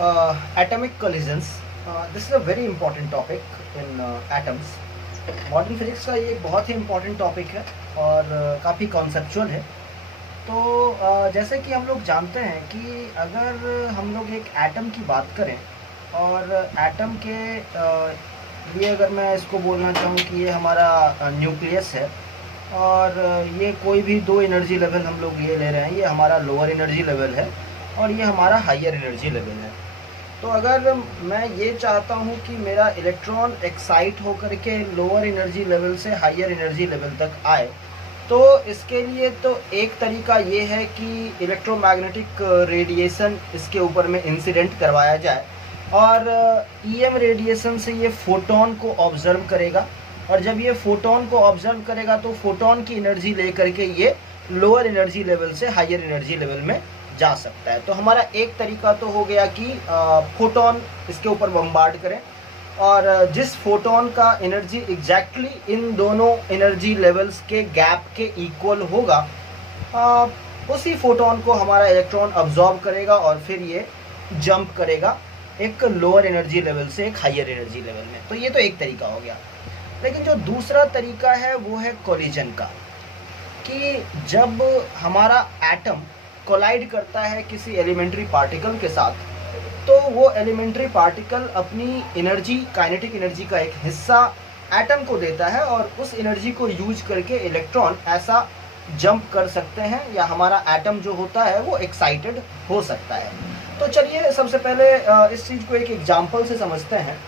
atomic collisions, this is a very important topic in atoms. Modern physics का ये बहुत ही important topic है और काफ़ी कॉन्सेप्चुअल है। तो जैसे कि हम लोग जानते हैं कि अगर हम लोग एक एटम की बात करें और एटम के लिए अगर मैं इसको बोलना चाहूँ कि ये हमारा न्यूक्लियस है और ये कोई भी दो एनर्जी लेवल हम लोग ये ले रहे हैं, ये हमारा लोअर एनर्जी लेवल है और ये हमारा हायर एनर्जी लेवल है। तो अगर मैं ये चाहता हूँ कि मेरा इलेक्ट्रॉन एक्साइट होकर के लोअर एनर्जी लेवल से हायर एनर्जी लेवल तक आए, तो इसके लिए तो एक तरीका ये है कि इलेक्ट्रोमैग्नेटिक रेडिएशन इसके ऊपर में इंसिडेंट करवाया जाए और ईएम रेडिएशन से ये फोटोन को ऑब्जर्व करेगा और जब ये फोटोन को ऑब्जर्व करेगा तो फोटोन की एनर्जी लेकर के ये लोअर एनर्जी लेवल से हायर एनर्जी लेवल में जा सकता है। तो हमारा एक तरीका तो हो गया कि फोटोन इसके ऊपर बम्बार्ड करें और जिस फोटोन का एनर्जी एग्जैक्टली इन दोनों एनर्जी लेवल्स के गैप के इक्वल होगा, उसी फोटोन को हमारा इलेक्ट्रॉन अब्जॉर्ब करेगा और फिर ये जंप करेगा एक लोअर एनर्जी लेवल से एक हायर एनर्जी लेवल में। तो ये तो एक तरीका हो गया। लेकिन जो दूसरा तरीका है वो है कोलिजन का, कि जब हमारा एटम कोलाइड करता है किसी एलिमेंट्री पार्टिकल के साथ, तो वो एलिमेंट्री पार्टिकल अपनी एनर्जी, काइनेटिक एनर्जी का एक हिस्सा एटम को देता है और उस एनर्जी को यूज करके इलेक्ट्रॉन ऐसा जंप कर सकते हैं या हमारा एटम जो होता है वो एक्साइटेड हो सकता है। तो चलिए सबसे पहले इस चीज़ को एक एग्जाम्पल से समझते हैं।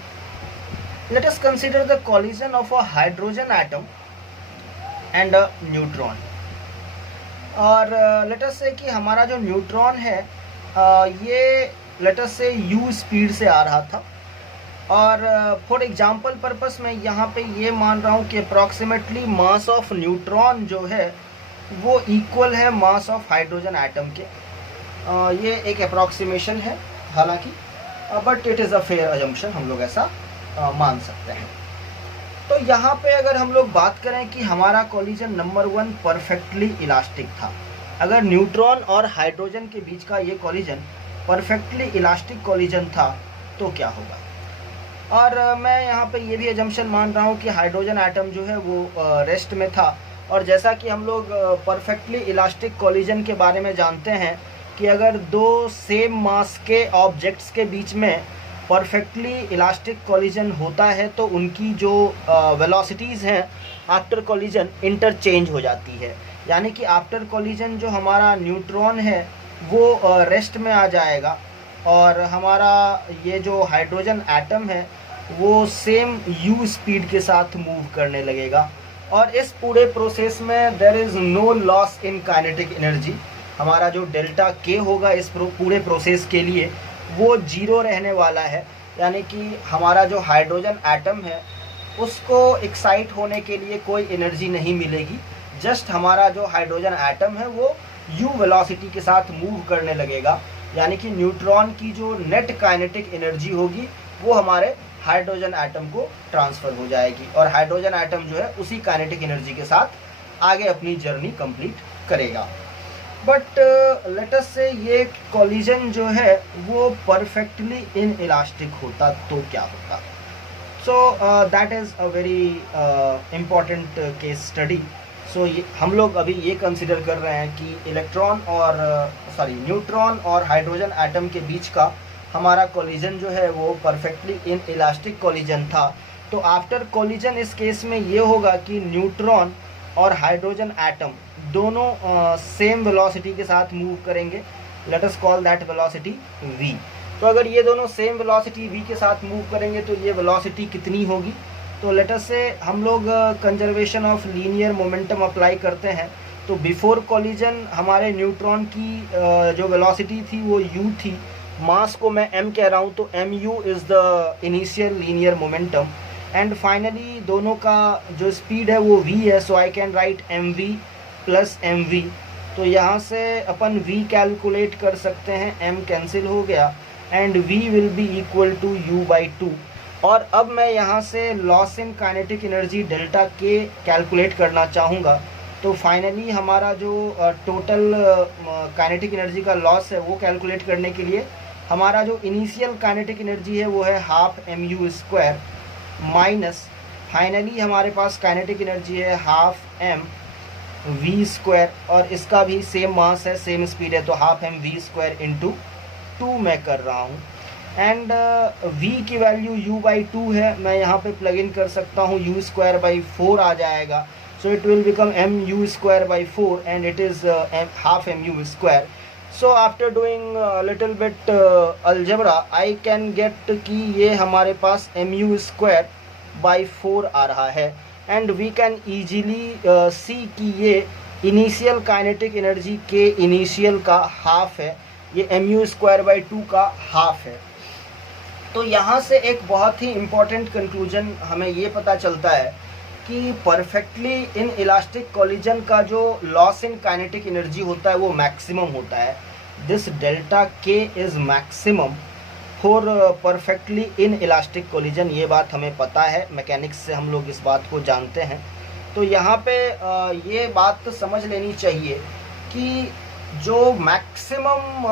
Let us consider the collision of a hydrogen atom and a neutron. और लेट अस से कि हमारा जो न्यूट्रॉन है ये लेट अस से u स्पीड से आ रहा था और फॉर एग्जांपल पर्पस मैं यहाँ पे ये मान रहा हूँ कि अप्रॉक्सीमेटली मास ऑफ न्यूट्रॉन जो है वो इक्वल है मास ऑफ हाइड्रोजन एटम के। ये एक अप्रॉक्सीमेशन है हालांकि, but it is a fair assumption, हम लोग ऐसा मान सकते हैं। तो यहाँ पे अगर हम लोग बात करें कि हमारा कोलिजन नंबर 1 परफेक्टली इलास्टिक था, अगर न्यूट्रॉन और हाइड्रोजन के बीच का ये कोलिजन परफेक्टली इलास्टिक कोलिजन था तो क्या होगा। और मैं यहाँ पे ये भी अजम्पशन मान रहा हूँ कि हाइड्रोजन एटम जो है वो रेस्ट में था और जैसा कि हम लोग परफेक्टली इलास्टिक कोलिजन के बारे में जानते हैं कि अगर दो सेम मास के ऑब्जेक्ट्स के बीच में परफेक्टली इलास्टिक कोलिजन होता है तो उनकी जो वेलोसिटीज़ हैं आफ्टर कोलिजन इंटरचेंज हो जाती है। यानी कि आफ्टर कोलिजन जो हमारा न्यूट्रॉन है वो रेस्ट में आ जाएगा और हमारा ये जो हाइड्रोजन एटम है वो सेम u स्पीड के साथ मूव करने लगेगा और इस पूरे प्रोसेस में there is no loss in kinetic energy. हमारा जो डेल्टा k होगा इस पूरे प्रोसेस के लिए वो 0 रहने वाला है। यानी कि हमारा जो हाइड्रोजन एटम है उसको एक्साइट होने के लिए कोई एनर्जी नहीं मिलेगी, जस्ट हमारा जो हाइड्रोजन एटम है वो u वेलोसिटी के साथ मूव करने लगेगा। यानी कि न्यूट्रॉन की जो नेट काइनेटिक एनर्जी होगी वो हमारे हाइड्रोजन एटम को ट्रांसफ़र हो जाएगी और हाइड्रोजन एटम जो है उसी काइनेटिक एनर्जी के साथ आगे अपनी जर्नी कंप्लीट करेगा। बट लेट अस से ये कोलिजन जो है वो परफेक्टली इन इलास्टिक होता तो क्या होता। So that is a very important case study. So हम लोग अभी ये कंसिडर कर रहे हैं कि इलेक्ट्रॉन और न्यूट्रॉन और हाइड्रोजन एटम के बीच का हमारा कोलिजन जो है वो परफेक्टली इन इलास्टिक कोलिजन था। तो आफ्टर कोलिजन इस केस में ये होगा कि न्यूट्रॉन और हाइड्रोजन एटम दोनों सेम वेलोसिटी के साथ मूव करेंगे। Let us call that velocity v। तो अगर ये दोनों सेम वेलोसिटी v के साथ मूव करेंगे तो ये वेलोसिटी कितनी होगी। तो लेट अस से हम लोग conservation of linear momentum apply करते हैं। तो बिफोर कोलिजन हमारे न्यूट्रॉन की जो वेलोसिटी थी वो u थी, मास को मैं m कह रहा हूँ तो mu is the initial linear momentum and finally दोनों का जो स्पीड है वो v है। So I can write mv plus mv। तो यहाँ से अपन v कैलकुलेट कर सकते हैं, m कैंसिल हो गया and v will be equal to u/2। और अब मैं यहाँ से loss in kinetic energy delta k calculate करना चाहूँगा। तो फाइनली हमारा जो टोटल काइनेटिक एनर्जी का लॉस है वो कैलकुलेट करने के लिए हमारा जो इनिशियल काइनेटिक एनर्जी है वो है half m u square minus finally हमारे पास काइनेटिक एनर्जी है हाफ एम वी स्क्वायर, और इसका भी सेम मास है, सेम स्पीड है, तो half m v square into 2 मैं कर रहा हूँ। एंड v की वैल्यू u बाई 2 है, मैं यहाँ पे प्लग इन कर सकता हूँ, u स्क्वायर बाई 4 आ जाएगा, so it will become m u square by 4 and it is half m u square. So after doing little bit algebra I can get कि ये हमारे पास m u स्क्वायर बाई 4 आ रहा है, and we can easily सी कि ये initial kinetic energy के initial का half है, ये एम यू स्क्वायर बाई 2 का हाफ है। तो यहाँ से एक बहुत ही इम्पॉर्टेंट कंक्लूजन हमें ये पता चलता है कि परफेक्टली इन इलास्टिक कोलिजन का जो लॉस इन काइनेटिक एनर्जी होता है वो मैक्सिमम होता है। दिस डेल्टा के is maximum for perfectly in elastic collision, ये बात हमें पता है, मैकेनिक्स से हम लोग इस बात को जानते हैं। तो यहाँ पे ये बात समझ लेनी चाहिए कि जो मैक्सिमम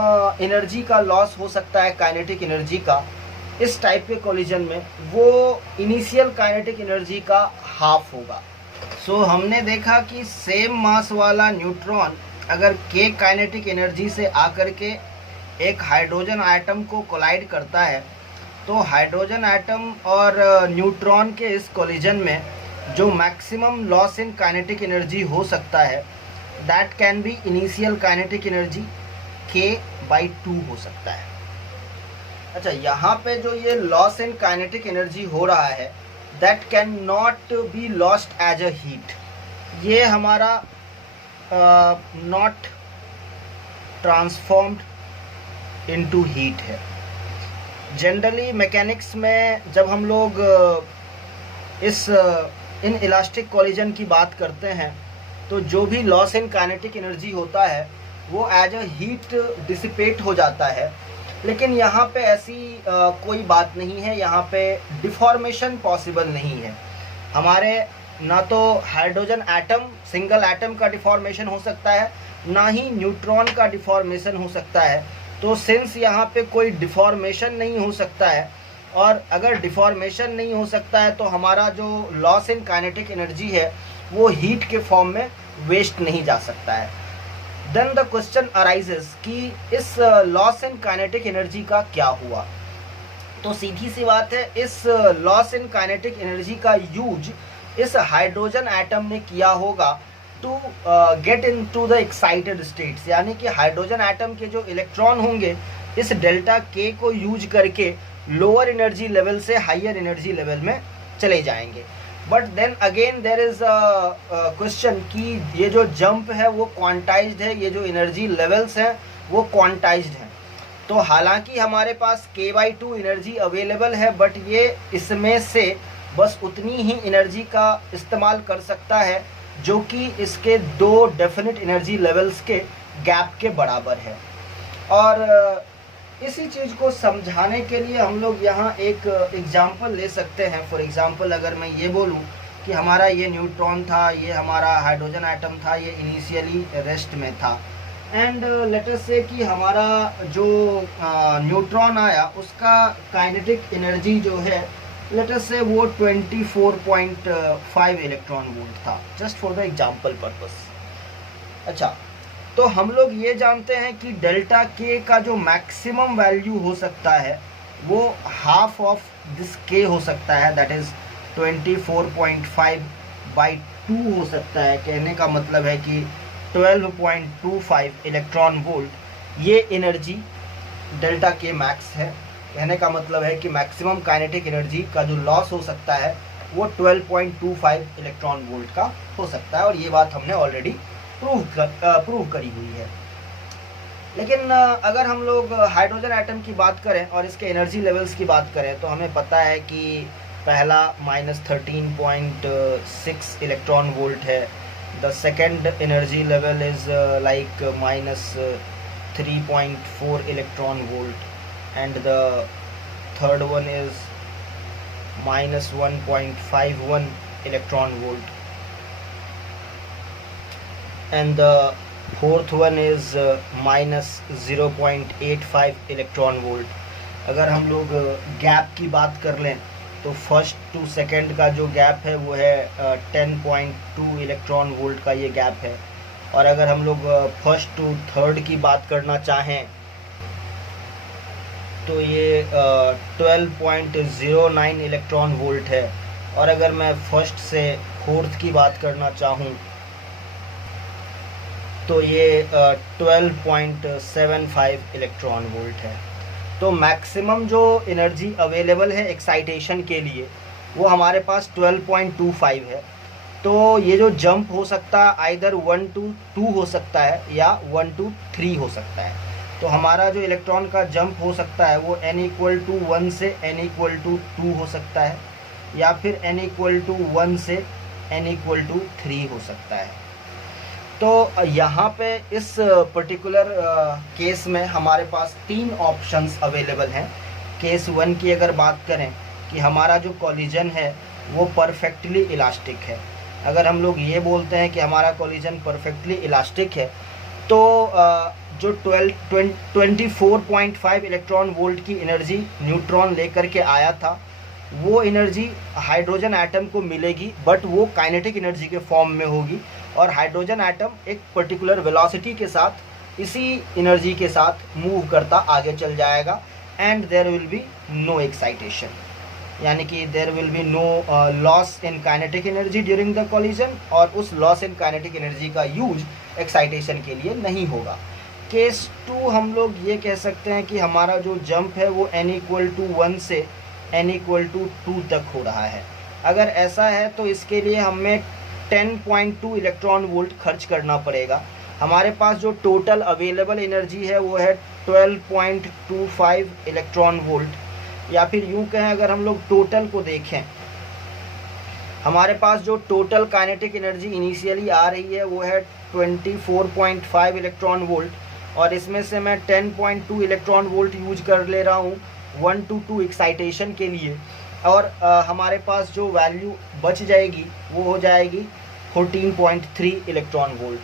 एनर्जी का लॉस हो सकता है काइनेटिक एनर्जी का इस टाइप के कोलिजन में, वो इनिशियल काइनेटिक एनर्जी का हाफ होगा। सो हमने देखा कि सेम मास वाला न्यूट्रॉन अगर के काइनेटिक एनर्जी से आकर के एक हाइड्रोजन आइटम को कोलाइड करता है, तो हाइड्रोजन आइटम और न्यूट्रॉन के इस कोलिजन में जो maximum loss in kinetic energy हो सकता है that can be initial kinetic energy k by 2 हो सकता है। अच्छा, यहाँ पे जो ये लॉस इन काइनेटिक एनर्जी हो रहा है that can not be lost as a heat, ये हमारा नॉट ट्रांसफॉर्म्ड इनटू हीट है। जनरली मैकेनिक्स में जब हम लोग इस इन इलास्टिक कोलिजन की बात करते हैं तो जो भी लॉस इन काइनेटिक एनर्जी होता है वो एज अ हीट डिसिपेट हो जाता है, लेकिन यहाँ पे ऐसी कोई बात नहीं है, यहाँ पे डिफॉर्मेशन पॉसिबल नहीं है। हमारे ना तो हाइड्रोजन एटम सिंगल एटम का डिफॉर्मेशन हो सकता है, ना ही न्यूट्रॉन का डिफॉर्मेशन हो सकता है। तो सिंस यहाँ पे कोई डिफॉर्मेशन नहीं हो सकता है, और अगर डिफॉर्मेशन नहीं हो सकता है तो हमारा जो लॉस इन काइनेटिक एनर्जी है वो हीट के फॉर्म में वेस्ट नहीं जा सकता है। देन द क्वेश्चन अराइजेस कि इस लॉस इन काइनेटिक एनर्जी का क्या हुआ। तो सीधी सी बात है, इस लॉस इन काइनेटिक एनर्जी का यूज इस हाइड्रोजन एटम ने किया होगा to get into the excited states, यानी कि हाइड्रोजन एटम के जो इलेक्ट्रॉन होंगे इस डेल्टा के को यूज करके लोअर एनर्जी लेवल से हायर एनर्जी लेवल में चले जाएंगे। But then again there is a question कि ये जो जंप है वो क्वांटाइज्ड है, ये जो एनर्जी लेवल्स हैं वो क्वांटाइज्ड हैं। तो हालांकि हमारे पास k/2 एनर्जी अवेलेबल है, बट ये इसमें से बस उतनी ही एनर्जी का इस्तेमाल कर सकता है जो कि इसके दो डेफिनेट एनर्जी लेवल्स के गैप के बराबर है। और इसी चीज़ को समझाने के लिए हम लोग यहाँ एक एग्जांपल ले सकते हैं। फॉर एग्जांपल अगर मैं ये बोलूँ कि हमारा ये न्यूट्रॉन था, ये हमारा हाइड्रोजन एटम था, ये इनिशियली रेस्ट में था, एंड लेट अस से कि हमारा जो न्यूट्रॉन आया उसका काइनेटिक एनर्जी जो है लेट अस से वो 24.5 इलेक्ट्रॉन वोल्ट था, just for the example purpose. अच्छा, तो हम लोग ये जानते हैं कि डेल्टा के का जो मैक्सिमम वैल्यू हो सकता है वो हाफ ऑफ दिस के हो सकता है, दैट इज़ 24.5/2 हो सकता है। कहने का मतलब है कि 12.25 इलेक्ट्रॉन वोल्ट ये एनर्जी डेल्टा के मैक्स है। कहने का मतलब है कि मैक्सिमम काइनेटिक एनर्जी का जो लॉस हो सकता है वो 12.25 इलेक्ट्रॉन वोल्ट का हो सकता है, और ये बात हमने ऑलरेडी प्रूव करी हुई है। लेकिन अगर हम लोग हाइड्रोजन एटम की बात करें और इसके एनर्जी लेवल्स की बात करें तो हमें पता है कि पहला -13.6 इलेक्ट्रॉन वोल्ट है, the second energy level is like -3.4 electron volt, and the third one is -1.51 electron volt, and the fourth one is -0.85 electron volt. अगर हम लोग गैप की बात कर लें तो फर्स्ट टू सेकंड का जो गैप है वो है 10.2 इलेक्ट्रॉन वोल्ट का ये गैप है। और अगर हम लोग फर्स्ट टू थर्ड की बात करना चाहें तो ये 12.09 इलेक्ट्रॉन वोल्ट है। और अगर मैं फर्स्ट से फोर्थ की बात करना चाहूँ तो ये 12.75 इलेक्ट्रॉन वोल्ट है। तो मैक्सिमम जो एनर्जी अवेलेबल है एक्साइटेशन के लिए वो हमारे पास 12.25 है। तो ये जो जंप हो सकता है आइदर 1 to 2 हो सकता है या 1 to 3 हो सकता है। तो हमारा जो इलेक्ट्रॉन का जंप हो सकता है वो n=1 से n=2 हो सकता है या फिर n=1 से n=3 हो सकता है। तो यहाँ पे इस पर्टिकुलर केस में हमारे पास 3 ऑप्शंस अवेलेबल हैं। केस 1 की अगर बात करें कि हमारा जो कॉलिजन है वो परफेक्टली इलास्टिक है। अगर हम लोग ये बोलते हैं कि हमारा कॉलिजन परफेक्टली इलास्टिक है तो जो 24.5 इलेक्ट्रॉन वोल्ट की एनर्जी न्यूट्रॉन लेकर के आया था वो एनर्जी हाइड्रोजन एटम को मिलेगी, बट वो काइनेटिक एनर्जी के फॉर्म में होगी। और हाइड्रोजन एटम एक पर्टिकुलर वेलोसिटी के साथ इसी एनर्जी के साथ मूव करता आगे चल जाएगा and there will be no excitation, यानी कि there will be no loss in kinetic energy during the collision, और उस लॉस इन काइनेटिक एनर्जी का यूज एक्साइटेशन के लिए नहीं होगा। केस 2 हम लोग ये कह सकते हैं कि हमारा जो जंप है वो n=1 से n=2 तक हो रहा है। अगर ऐसा है तो इसके लिए हमें 10.2 इलेक्ट्रॉन वोल्ट खर्च करना पड़ेगा। हमारे पास जो टोटल अवेलेबल एनर्जी है वो है 12.25 इलेक्ट्रॉन वोल्ट, या फिर यूँ कहें अगर हम लोग टोटल को देखें हमारे पास जो टोटल काइनेटिक एनर्जी इनिशियली आ रही है वो है 24.5 इलेक्ट्रॉन वोल्ट, और इसमें से मैं 10.2 इलेक्ट्रॉन वोल्ट यूज कर ले रहा हूँ 1 to 2 एक्साइटेशन के लिए। और हमारे पास जो वैल्यू बच जाएगी वो हो जाएगी 14.3 इलेक्ट्रॉन वोल्ट।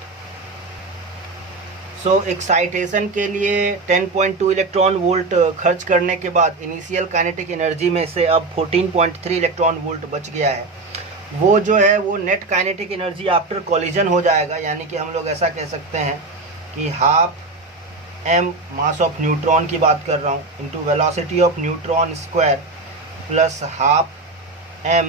सो एक्साइटेशन के लिए 10.2 इलेक्ट्रॉन वोल्ट खर्च करने के बाद इनिशियल काइनेटिक एनर्जी में से अब 14.3 इलेक्ट्रॉन वोल्ट बच गया है। वो जो है वो net kinetic energy after collision हो जाएगा, यानी कि हम लोग ऐसा कह सकते हैं कि half m mass of neutron की बात कर रहा हूँ into velocity of neutron square plus half m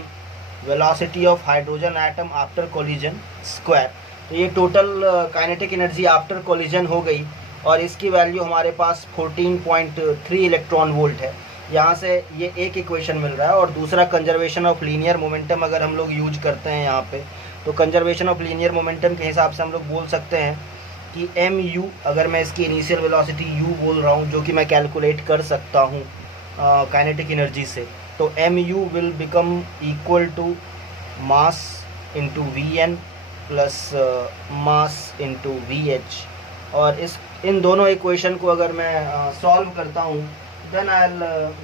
velocity of hydrogen atom after collision square. तो ये total kinetic energy after collision हो गई, और इसकी वैल्यू हमारे पास 14.3 इलेक्ट्रॉन वोल्ट है। यहाँ से ये एक इक्वेशन मिल रहा है। और दूसरा कंजर्वेशन ऑफ लीनियर मोमेंटम अगर हम लोग यूज करते हैं यहाँ पे, तो कंजर्वेशन ऑफ लीनियर मोमेंटम के हिसाब से हम लोग बोल सकते हैं कि mu, अगर मैं इसकी इनिशियल वेलोसिटी u बोल रहा हूँ जो कि मैं कैलकुलेट कर सकता हूँ काइनेटिक एनर्जी से, तो mu will become equal to mass into Vn plus mass into VH। और इन दोनों इक्वेशन को अगर मैं सॉल्व करता हूँ then I will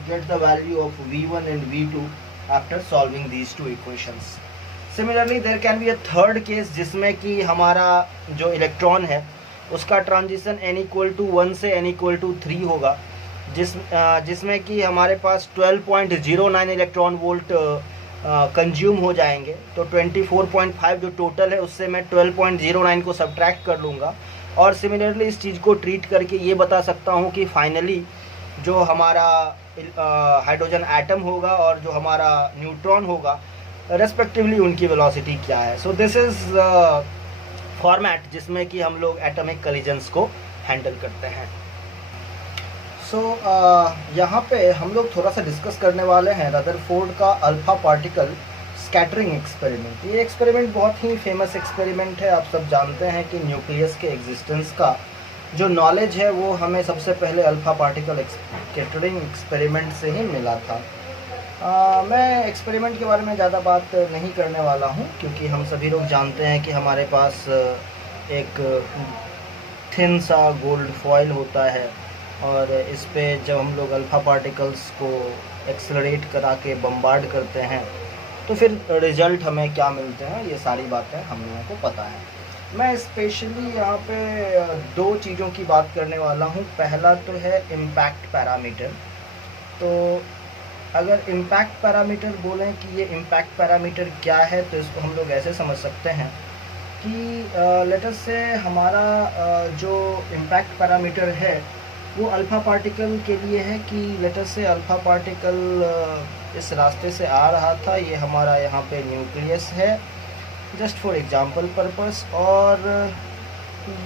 get the value of V1 and V2 after solving these two equations. Similarly there can be a third case जिसमें कि हमारा जो इलेक्ट्रॉन है उसका ट्रांजिशन n=1 से n=3 होगा, जिसमें कि हमारे पास 12.09 इलेक्ट्रॉन वोल्ट कंज्यूम हो जाएंगे। तो 24.5 जो टोटल है उससे मैं 12.09 को सब्ट्रैक्ट कर लूँगा, और सिमिलरली इस चीज़ को ट्रीट करके ये बता सकता हूँ कि फाइनली जो हमारा हाइड्रोजन एटम होगा और जो हमारा न्यूट्रॉन होगा रेस्पेक्टिवली उनकी वेलोसिटी क्या है। सो दिस इज़ फॉर्मेट जिसमें कि हम लोग एटॉमिक कॉलिजन्स को हैंडल करते हैं। सो यहाँ पे हम लोग थोड़ा सा डिस्कस करने वाले हैं रदरफोर्ड का अल्फा पार्टिकल स्कैटरिंग एक्सपेरिमेंट। ये एक्सपेरिमेंट बहुत ही फेमस एक्सपेरिमेंट है। आप सब जानते हैं कि न्यूक्लियस के एग्जिस्टेंस का जो नॉलेज है वो हमें सबसे पहले अल्फा पार्टिकल स्कैटरिंग एक्सपेरिमेंट से ही मिला था। मैं एक्सपेरिमेंट के बारे में ज़्यादा बात नहीं करने वाला हूँ, क्योंकि हम सभी लोग जानते हैं कि हमारे पास एक थिन सा गोल्ड फॉइल होता है, और इस पे जब हम लोग अल्फ़ा पार्टिकल्स को एक्सेलरेट करा के बम्बार्ड करते हैं तो फिर रिज़ल्ट हमें क्या मिलते हैं, ये सारी बातें हम लोगों को पता है। मैं स्पेशली यहाँ पे दो चीज़ों की बात करने वाला हूँ। पहला तो है इम्पैक्ट पैरामीटर। तो अगर इम्पैक्ट पैरामीटर बोलें कि ये इम्पैक्ट पैरामीटर क्या है, तो इसको हम लोग ऐसे समझ सकते हैं कि लेट अस से हमारा जो इम्पैक्ट पैरामीटर है वो अल्फ़ा पार्टिकल के लिए है कि लेट अस से अल्फ़ा पार्टिकल इस रास्ते से आ रहा था, ये हमारा यहाँ पे न्यूक्लियस है जस्ट फॉर एग्जांपल पर्पस, और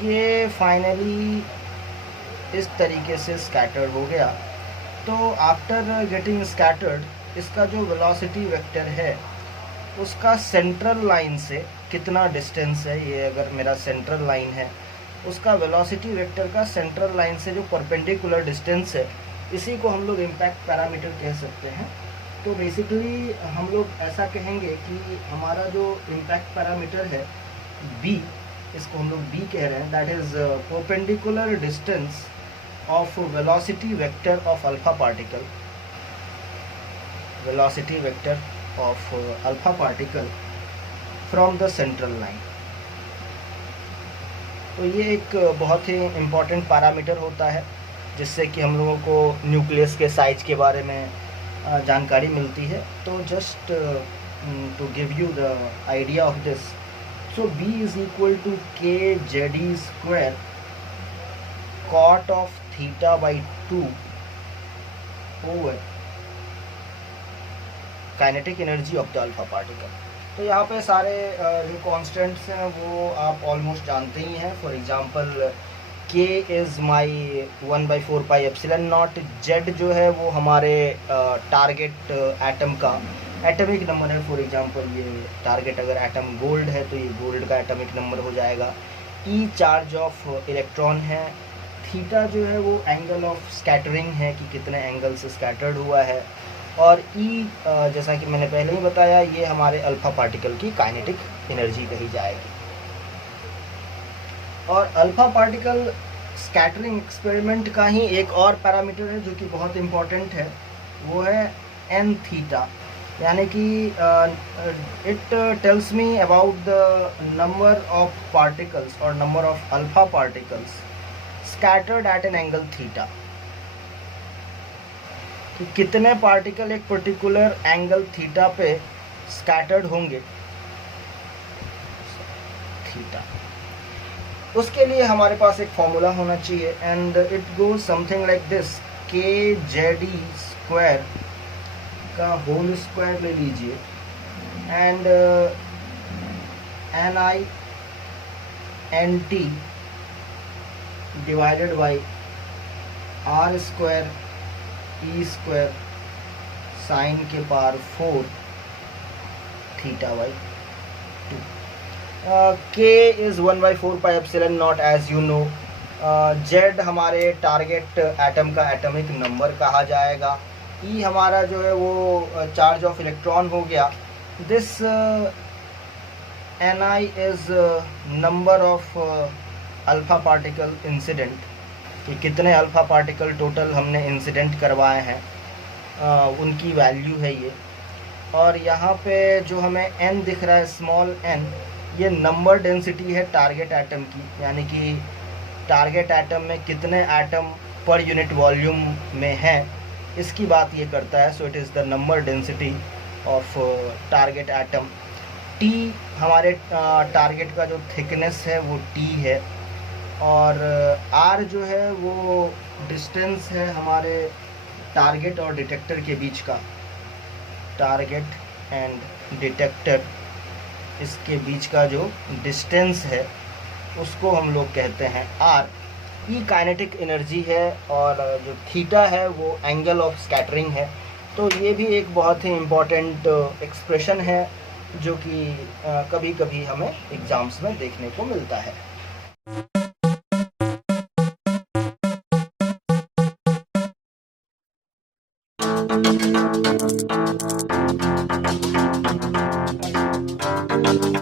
ये फाइनली इस तरीके से स्कैटर्ड हो गया। तो आफ्टर गेटिंग स्कैटर्ड इसका जो वेलोसिटी वेक्टर है उसका सेंट्रल लाइन से कितना डिस्टेंस है, ये अगर मेरा सेंट्रल लाइन है उसका वेलोसिटी वेक्टर का सेंट्रल लाइन से जो परपेंडिकुलर डिस्टेंस है, इसी को हम लोग इम्पैक्ट पैरामीटर कह सकते हैं। तो बेसिकली हम लोग ऐसा कहेंगे कि हमारा जो इम्पैक्ट पैरामीटर है b, इसको हम लोग b कह रहे हैं, that is perpendicular distance of velocity vector of alpha particle, velocity vector of alpha particle from the central line. तो ये एक बहुत ही इम्पॉर्टेंट पैरामीटर होता है जिससे कि हम लोगों को न्यूक्लियस के साइज के बारे में जानकारी मिलती है। तो just to give you the idea of this, so b is equal to k z square cot of theta by 2 over kinetic energy of the alpha particle. तो यहाँ पे सारे जो कॉन्स्टेंट्स हैं वो आप ऑलमोस्ट जानते ही हैं। For example k is my 1/4 pi epsilon not, z जो है वो हमारे टारगेट एटम का एटमिक नंबर है। फॉर एग्जांपल ये टारगेट अगर एटम गोल्ड है तो ये गोल्ड का एटमिक नंबर हो जाएगा। e चार्ज ऑफ इलेक्ट्रॉन है, थीटा जो है वो एंगल ऑफ स्कैटरिंग है कि कितने एंगल से स्कैटर्ड हुआ है, और e जैसा कि मैंने पहले ही बताया ये हमारे अल्फा पार्टिकल की काइनेटिक एनर्जी कही जाएगी। और अल्फा पार्टिकल स्कैटरिंग एक्सपेरिमेंट का ही एक और पैरामीटर है जो कि बहुत इम्पॉर्टेंट है, वो है एन थीटा, यानी कि it tells me about the number of particles और number of alpha particles scattered at an angle theta, कि कितने पार्टिकल एक पर्टिकुलर एंगल थीटा पे स्कैटर्ड होंगे थीटा। उसके लिए हमारे पास एक फॉर्मूला होना चाहिए and it goes something like this, K Z E square का होल स्क्वायर ले लीजिए and N I N T divided by R square E square sine के power 4 theta by 2। k is 1/4 pi epsilon naught as you know. z हमारे target atom का atomic number कहा जाएगा। e हमारा जो है वो चार्ज ऑफ इलेक्ट्रॉन हो गया। This ni is number of alpha particle incident, कि कितने अल्फा पार्टिकल टोटल हमने इंसिडेंट करवाए हैं उनकी वैल्यू है ये। और यहाँ पे जो हमें n दिख रहा है स्मॉल n, ये नंबर डेंसिटी है टारगेट एटम की, यानी कि टारगेट एटम में कितने एटम पर यूनिट वॉल्यूम में हैं इसकी बात ये करता है। So it is the number density of target atom. t हमारे टारगेट का जो थिकनेस है वो t है, और r जो है वो डिस्टेंस है हमारे टारगेट और डिटेक्टर के बीच का, टारगेट एंड डिटेक्टर इसके बीच का जो डिस्टेंस है उसको हम लोग कहते हैं r। ई काइनेटिक एनर्जी है और जो थीटा है वो एंगल ऑफ स्कैटरिंग है। तो ये भी एक बहुत ही इम्पॉर्टेंट एक्सप्रेशन है जो कि कभी कभी हमें एग्ज़ाम्स में देखने को मिलता है।